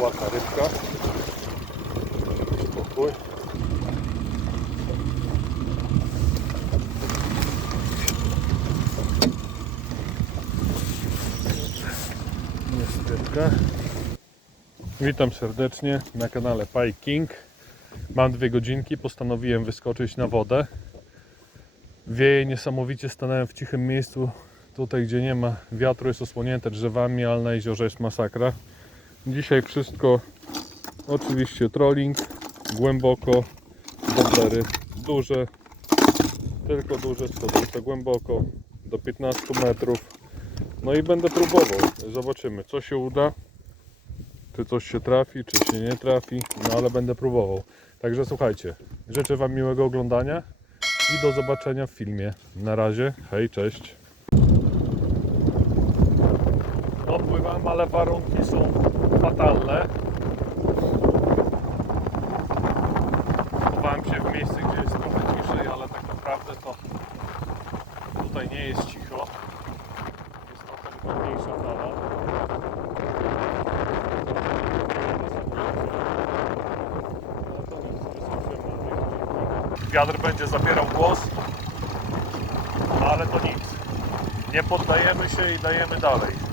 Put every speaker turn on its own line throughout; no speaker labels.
ładna rybka. Spokój. Niestety. Witam serdecznie na kanale Pie King. Mam dwie godzinki, postanowiłem wyskoczyć na wodę. Wieje niesamowicie, stanąłem w cichym miejscu, tutaj gdzie nie ma wiatru, jest osłonięte drzewami, ale na jeziorze jest masakra. Dzisiaj wszystko, oczywiście trolling, głęboko, boblery duże, tylko duże, schodzące głęboko, do 15 metrów. No i będę próbował, zobaczymy co się uda, czy coś się trafi, czy się nie trafi, no ale będę próbował. Także słuchajcie, życzę Wam miłego oglądania i do zobaczenia w filmie. Na razie, hej, cześć. Odpływam, ale warunki są fatalne. Chowałem się w miejsce, gdzie jest trochę ciszej, ale tak naprawdę to tutaj nie jest cicho. Jest trochę mniejsza fala. Wiatr będzie zabierał głos, ale to nic. Nie poddajemy się i dajemy dalej.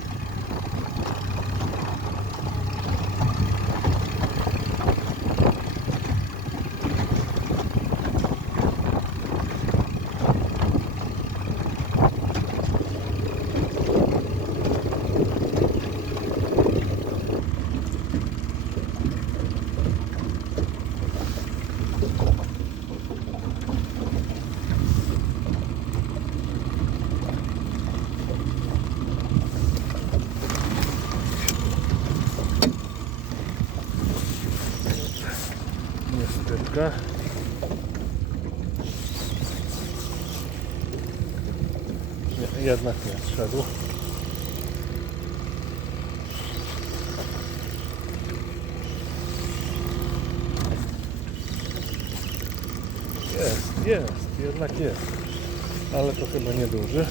Niestety. Nie, jednak nie zszedł. Jest, jest, jednak jest. Ale to chyba nieduży.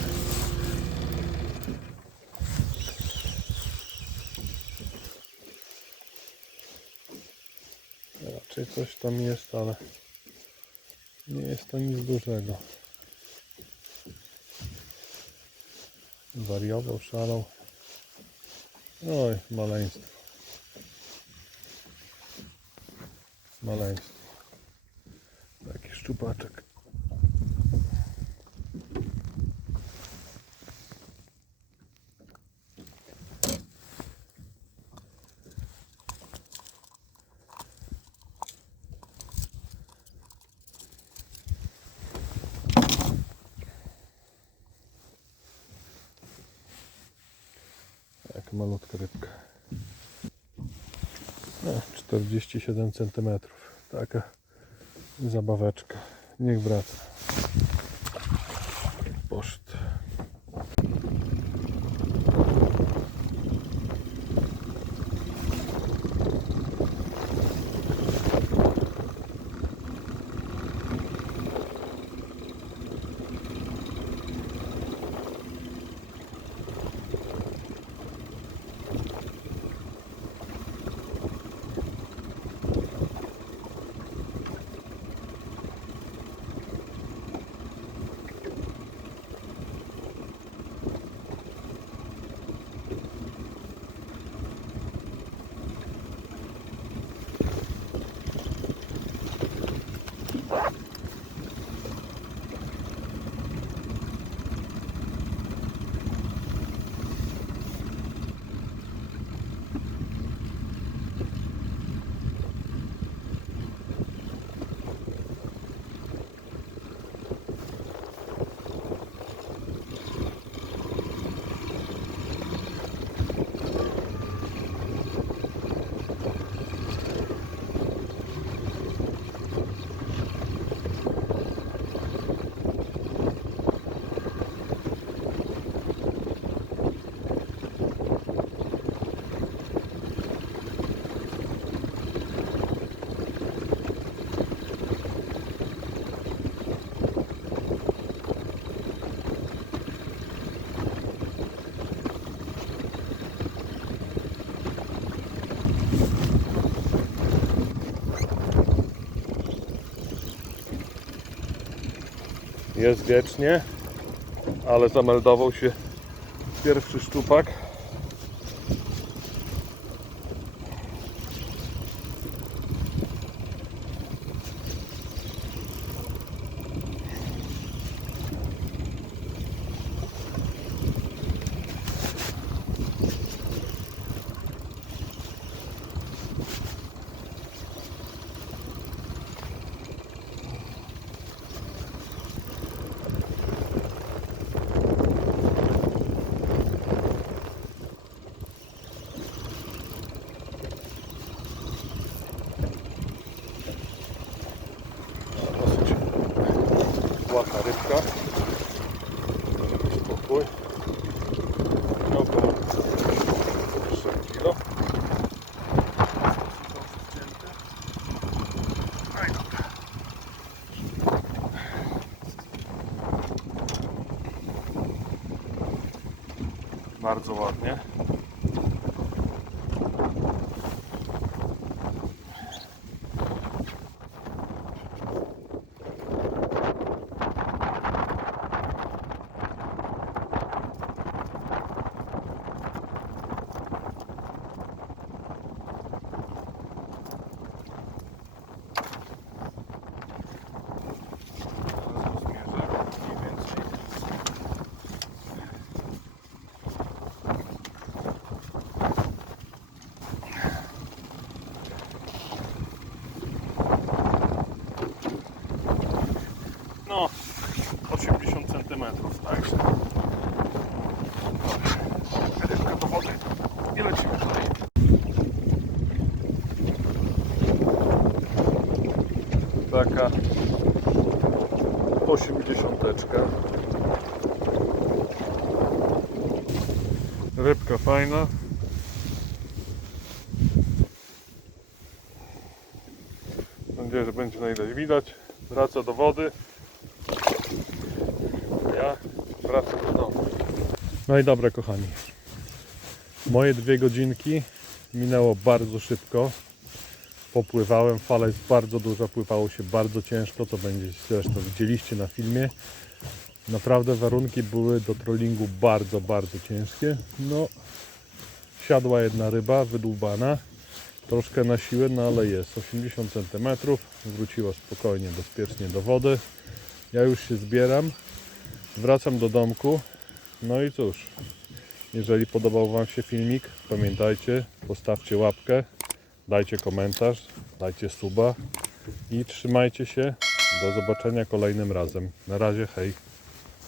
Raczej coś tam jest, ale nie jest to nic dużego. Wariował, szalał. Oj, maleństwo. Maleństwo. Taki szczupaczek. Malutka rybka. No, 47 cm. Taka zabaweczka. Niech wraca. Poszedł. you. Jest wiecznie, ale zameldował się pierwszy szczupak. Ładna rybka. Spokój. Około 3 kilo. Aj, dobra. Bardzo ładnie. No, 80 cm, także. Do wody i lecimy. Taka 80. Rybka fajna. Mam nadzieję, że będzie na ile widać. Wraca do wody. Ja wracam do domu. No i dobra, kochani. Moje dwie godzinki minęło bardzo szybko. Popływałem, fala jest bardzo duża, pływało się bardzo ciężko, co będzie zresztą widzieliście na filmie. Naprawdę warunki były do trollingu bardzo, bardzo ciężkie. No, siadła jedna ryba, wydłubana. Troszkę na siłę, no ale jest 80 cm. Wróciła spokojnie, bezpiecznie do wody. Ja już się zbieram. Wracam do domku. No i cóż, jeżeli podobał Wam się filmik, pamiętajcie, postawcie łapkę, dajcie komentarz, dajcie suba i trzymajcie się. Do zobaczenia kolejnym razem. Na razie, hej.